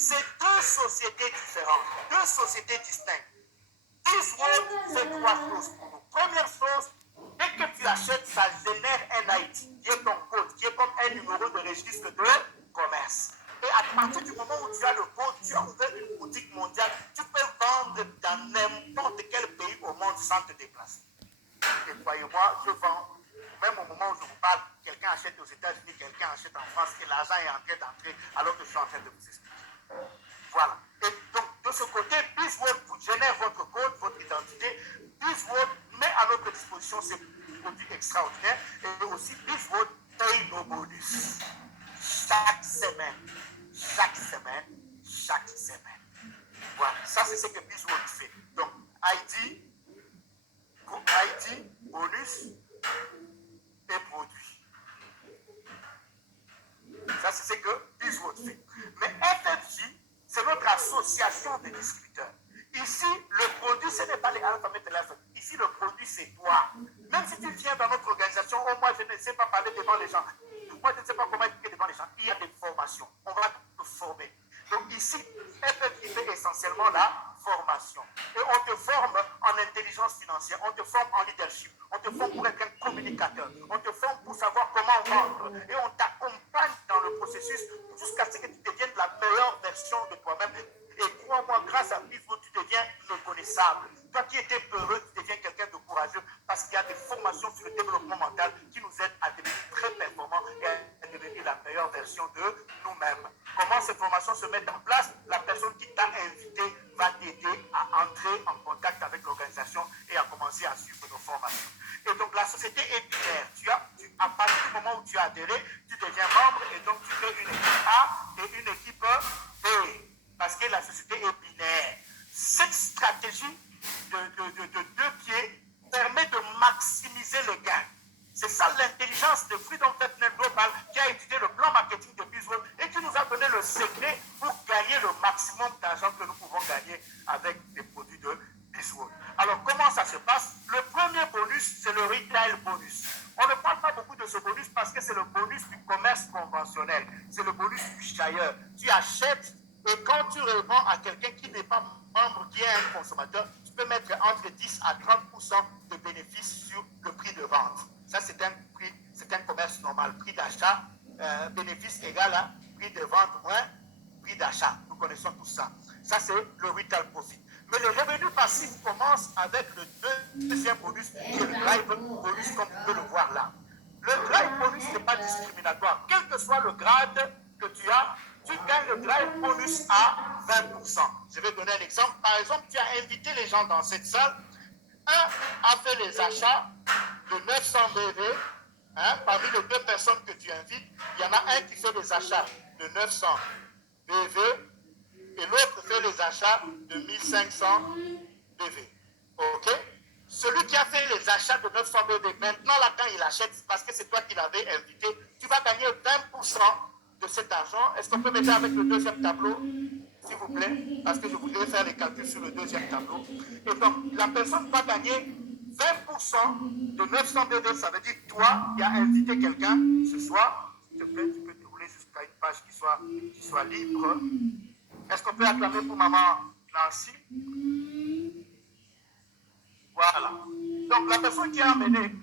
c'est deux sociétés différentes, deux sociétés distinctes. BizWorld fait trois choses pour nous. Première chose, dès que tu achètes, ça génère un ID, qui est ton code, qui est comme un numéro de registre de commerce. Et à partir du moment où tu as le code, tu as ouvert une boutique mondiale, tu peux vendre dans n'importe quel pays au monde sans te déplacer. Et croyez-moi, je vends, même au moment où je vous parle, quelqu'un achète aux États-Unis, quelqu'un achète en France, et l'argent est en train d'entrer alors que je suis en train de vous expliquer. Voilà. Et donc, de ce côté, BizWorld vous génère votre code, votre identité. BizWorld met à notre disposition ces produits extraordinaires. Et aussi, BizWorld paye nos bonus. Chaque semaine. Chaque semaine. Chaque semaine. Voilà. Ça, c'est ce que BizWorld fait. Donc, ID, bonus et produits. Ça, c'est ce que BizWorld fait. Mais FFJ, c'est notre association de distributeurs. Ici, le produit, ce n'est pas les alphabets de l'alphabet. Ici, le produit, c'est toi. Même si tu viens dans notre organisation, oh, moi, je ne sais pas parler devant les gens. Moi, je ne sais pas comment expliquer devant les gens. Il y a des formations. On va te former. Donc ici, FFJ fait essentiellement la formation. Et on te forme en intelligence financière, on te forme en leadership, on te forme pour être un communicateur, on te forme pour savoir comment vendre. Et on t'accompagne dans le processus jusqu'à ce que tu deviennes la meilleure version de toi-même. Et crois-moi, grâce à BizWorld, tu deviens reconnaissable. Toi qui étais peureux, tu deviens quelqu'un de courageux parce qu'il y a des formations sur le développement mental qui nous aident à devenir très performants et à devenir la meilleure version de nous-mêmes. Comment ces formations se mettent en place? La personne qui t'a invité va t'aider à entrer en contact avec l'organisation et à commencer à suivre nos formations. Et donc la société est binaire. À partir du moment où tu as adhéré, tu deviens membre et donc tu fais une équipe A et une équipe B. Parce que la société est binaire. Cette stratégie de deux pieds permet de maximiser les gains. C'est ça l'intelligence de Freedom Fitness Global qui a étudié le plan marketing de BizWorld et qui nous a donné le secret pour gagner le maximum d'argent que nous pouvons gagner avec les produits de BizWorld. Alors, comment ça se passe? Le premier bonus, c'est le retail bonus. On ne parle pas beaucoup de ce bonus parce que c'est le bonus du commerce conventionnel. C'est le bonus du chailleur. Tu achètes et quand tu revends à quelqu'un qui n'est pas membre, qui est un consommateur, tu peux mettre entre 10 à 30% de bénéfices sur le prix de vente. Ça, c'est un prix, c'est un commerce normal. Prix d'achat, bénéfice égal à prix de vente moins prix d'achat. Nous connaissons tout ça. Ça, c'est le retail profit. Mais le revenu passif commence avec le deuxième bonus, qui est le drive bonus, comme vous pouvez le voir là. Le drive bonus n'est pas discriminatoire. Quel que soit le grade que tu as, tu gagnes le drive bonus à 20%. Je vais donner un exemple. Par exemple, tu as invité les gens dans cette salle. Un a fait les achats de 900 BV. Parmi les deux personnes que tu invites, il y en a un qui fait les achats de 900 BV et l'autre fait les achats de 1500 BV. OK? Celui qui a fait les achats de 900 BV, maintenant, là, quand il achète, parce que c'est toi qui l'avais invité, tu vas gagner 20% de cet argent. Est-ce qu'on peut m'aider avec le deuxième tableau, s'il vous plaît? Parce que je voudrais faire les calculs sur le deuxième tableau. Et donc, la personne va gagner 20% de 900 BV. Ça veut dire toi qui as invité quelqu'un ce soir. S'il te plaît, tu peux tourner jusqu'à une page qui soit libre. Est-ce qu'on peut acclamer pour maman Nancy? Voilà. Donc, la personne qui a amené,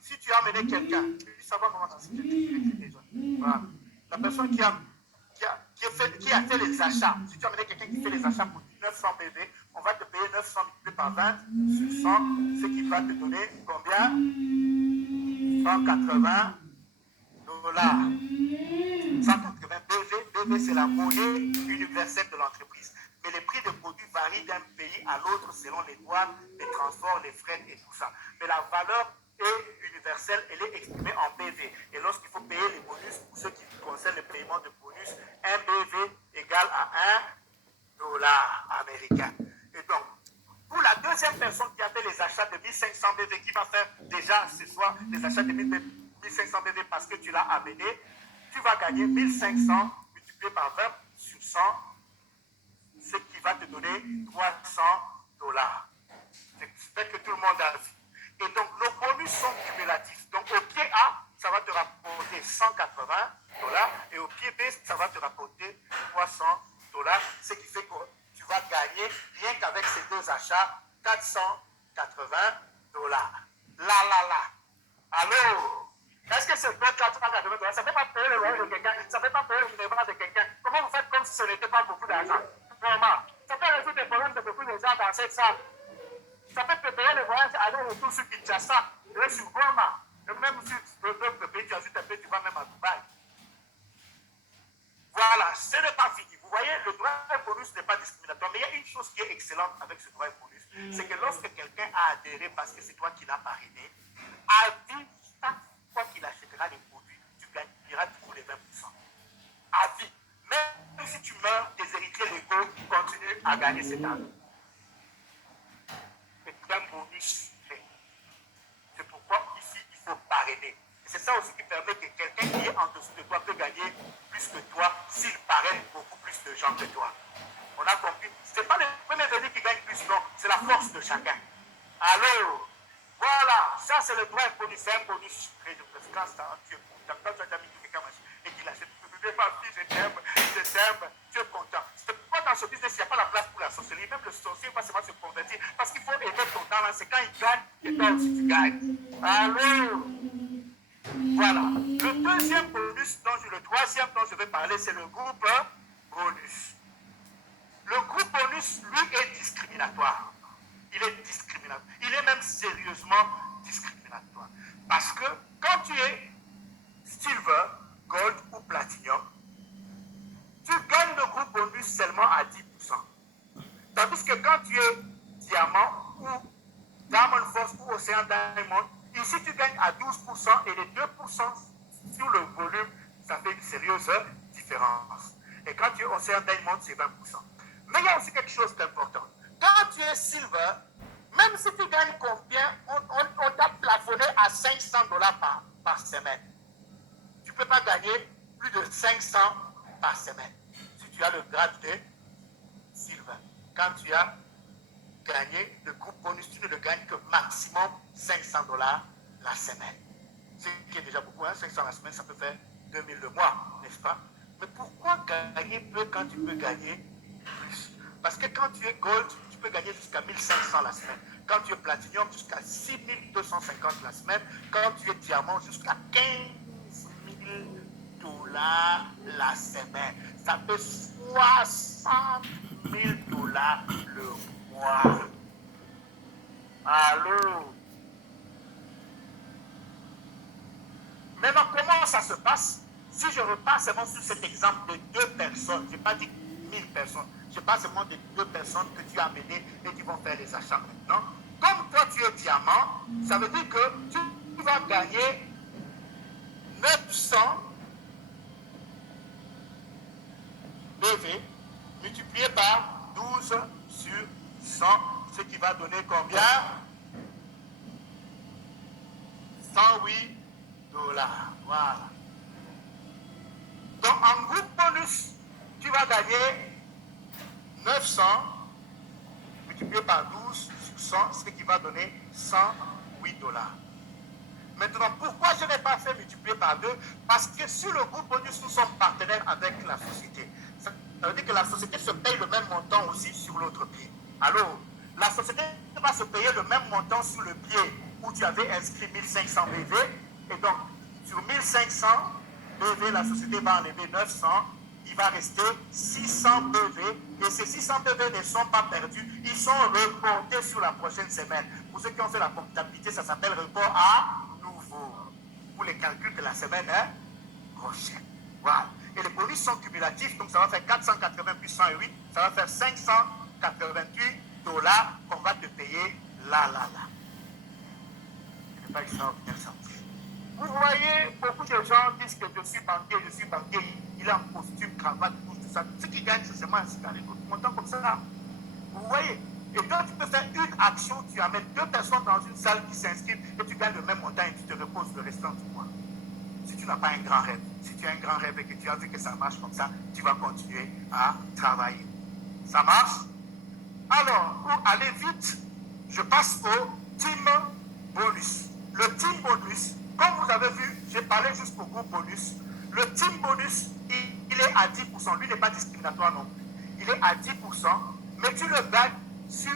si tu as amené quelqu'un, tu veux savoir comment Nancy déjà. Voilà. La personne qui a fait les achats, si tu as amené quelqu'un qui fait les achats pour 900 BV, on va te payer 900 multiplié par 20 sur 100, ce qui va te donner combien? 180 dollars. 180 BV. BV, c'est la monnaie universelle de l'entreprise. Mais les prix de produits varient d'un pays à l'autre selon les douanes, les transports, les frais et tout ça. Mais la valeur est universelle, elle est exprimée en BV. Et lorsqu'il faut payer les bonus, pour ceux qui concernent le paiement de bonus, un BV égale à 1 dollar américain. Et donc, pour la deuxième personne qui a fait les achats de 1500 BV, qui va faire déjà ce soir les achats de 1500 BV parce que tu l'as amené, tu vas gagner 1500 multiplié par 20 sur 100, ce qui va te donner 300 dollars. J'espère que tout le monde a vu. Et donc, nos bonus sont cumulatifs. Donc, au pied A, ça va te rapporter 180 dollars et au pied B, ça va te rapporter 300 $, ce qui fait que tu vas gagner, rien qu'avec ces deux achats, $480. Là. Alors, est-ce que c'est $480? Ça ne fait pas payer le loyer de quelqu'un, ça ne fait pas payer le minimum de quelqu'un. Comment vous faites comme si ce n'était pas beaucoup d'argent? Vraiment. Ça peut résoudre des problèmes de beaucoup de gens dans cette salle. Ça peut te payer le voyage aller-retour sur Kinshasa, et sur Goma. Et même si tu peux te payer, tu ajoutes un peu, tu vas même à Dubaï. Voilà, ce n'est pas fini. Vous voyez, le droit bonus n'est pas discriminatoire. Mais il y a une chose qui est excellente avec ce droit bonus, c'est que lorsque quelqu'un a adhéré parce que c'est toi qui l'as parrainé, à vie, chaque fois qu'il achètera les produits, tu gagneras toujours les 20%. À vie. Même si tu meurs, tes héritiers légaux continuent à gagner cet argent. C'est un bonus. C'est pourquoi ici, il faut parrainer. Et c'est ça aussi qui permet que quelqu'un qui est en dessous de toi peut gagner plus que toi s'il parraine beaucoup plus de gens que toi. On a compris. Ce n'est pas le premier venu qui gagne plus, non. C'est la force de chacun. Alors, voilà. Ça, c'est le droit bonus. C'est un bonus très de préférence. Tu es content. Quand tu as déjà mis quelqu'un et qu'il achète, tu ne peux pas dire je t'aime, tu es content. C'est pourquoi dans ce business, il n'y a pas la place pour la sorcellerie. Même le sorcier va seulement se convertir parce qu'il faut aimer ton talent. C'est quand il gagne que toi aussi tu gagnes. Alors, voilà. Le deuxième bonus, le troisième dont je vais parler, c'est le groupe bonus. Le groupe bonus, lui, est discriminatoire. Il est discriminatoire. Il est même sérieusement discriminatoire. Parce que quand tu es silver, gold ou platinum, tu gagnes le groupe bonus seulement à 10%. Tandis que quand tu es diamant ou Diamond Force ou Océan Diamond, ici tu gagnes à 12% et les 2% sur le volume, ça fait une sérieuse différence. Et quand tu es Océan Diamond, c'est 20%. Mais il y a aussi quelque chose d'important. Quand tu es silver, même si tu gagnes combien, on t'a plafonné à $500 par semaine. Tu ne peux pas gagner plus de 500 par semaine. Si tu as le grade de silver. Quand tu as gagné le groupe bonus, tu ne le gagnes que maximum $500 la semaine. Ce qui est déjà beaucoup, hein? 500 la semaine, ça peut faire 2000 le mois, n'est-ce pas? Mais pourquoi gagner peu quand tu peux gagner plus? Parce que quand tu es gold, tu peux gagner jusqu'à 1500 la semaine. Quand tu es platinum, jusqu'à 6250 la semaine. Quand tu es diamant, jusqu'à 15 000 $ la semaine. Ça fait 60 000 $ le mois. Allô? Maintenant, comment ça se passe? Si je repars seulement sur cet exemple de 2 personnes, je n'ai pas dit 1000 personnes, je parle seulement de 2 personnes que tu as amenées et qui vont faire les achats maintenant. Comme toi tu es diamant, ça veut dire que tu vas gagner 900 BV multiplié par 12 sur 100, ce qui va donner combien? 108 $. Voilà. Donc en groupe bonus, tu vas gagner 900 multiplié par 12 sur 100, ce qui va donner 108 $. Maintenant, pourquoi je n'ai pas fait multiplier par 2? Parce que sur le groupe bonus, nous sommes partenaires avec la société. Ça veut dire que la société se paye le même montant aussi sur l'autre pied. Alors, la société va se payer le même montant sur le pied où tu avais inscrit 1500 BV. Et donc, sur 1500 BV, la société va enlever 900. Il va rester 600 BV. Et ces 600 BV ne sont pas perdus. Ils sont reportés sur la prochaine semaine. Pour ceux qui ont fait la comptabilité, ça s'appelle report à nouveau. Pour les calculs de la semaine prochaine. Voilà. Et les bonus sont cumulatifs. Donc, ça va faire 480 plus 108. Ça va faire 588 $ qu'on va te payer là. Ce n'est pas extraordinaire ça. Vous voyez, beaucoup de gens disent que je suis banquier, il est en costume, cravate, tout ça. Ce qui gagne, c'est seulement un cigarette, montant comme ça. Vous voyez? Et donc, tu peux faire une action, tu amènes 2 personnes dans une salle qui s'inscrivent et tu gagnes le même montant et tu te reposes le restant du mois. Si tu n'as pas un grand rêve, si tu as un grand rêve et que tu as vu que ça marche comme ça, tu vas continuer à travailler. Ça marche? Alors, pour aller vite, je passe au team bonus. Le team bonus, comme vous avez vu, j'ai parlé jusqu'au groupe bonus. Le team bonus, il est à 10%. Lui n'est pas discriminatoire non plus. il est à 10%, mais tu le gagnes sur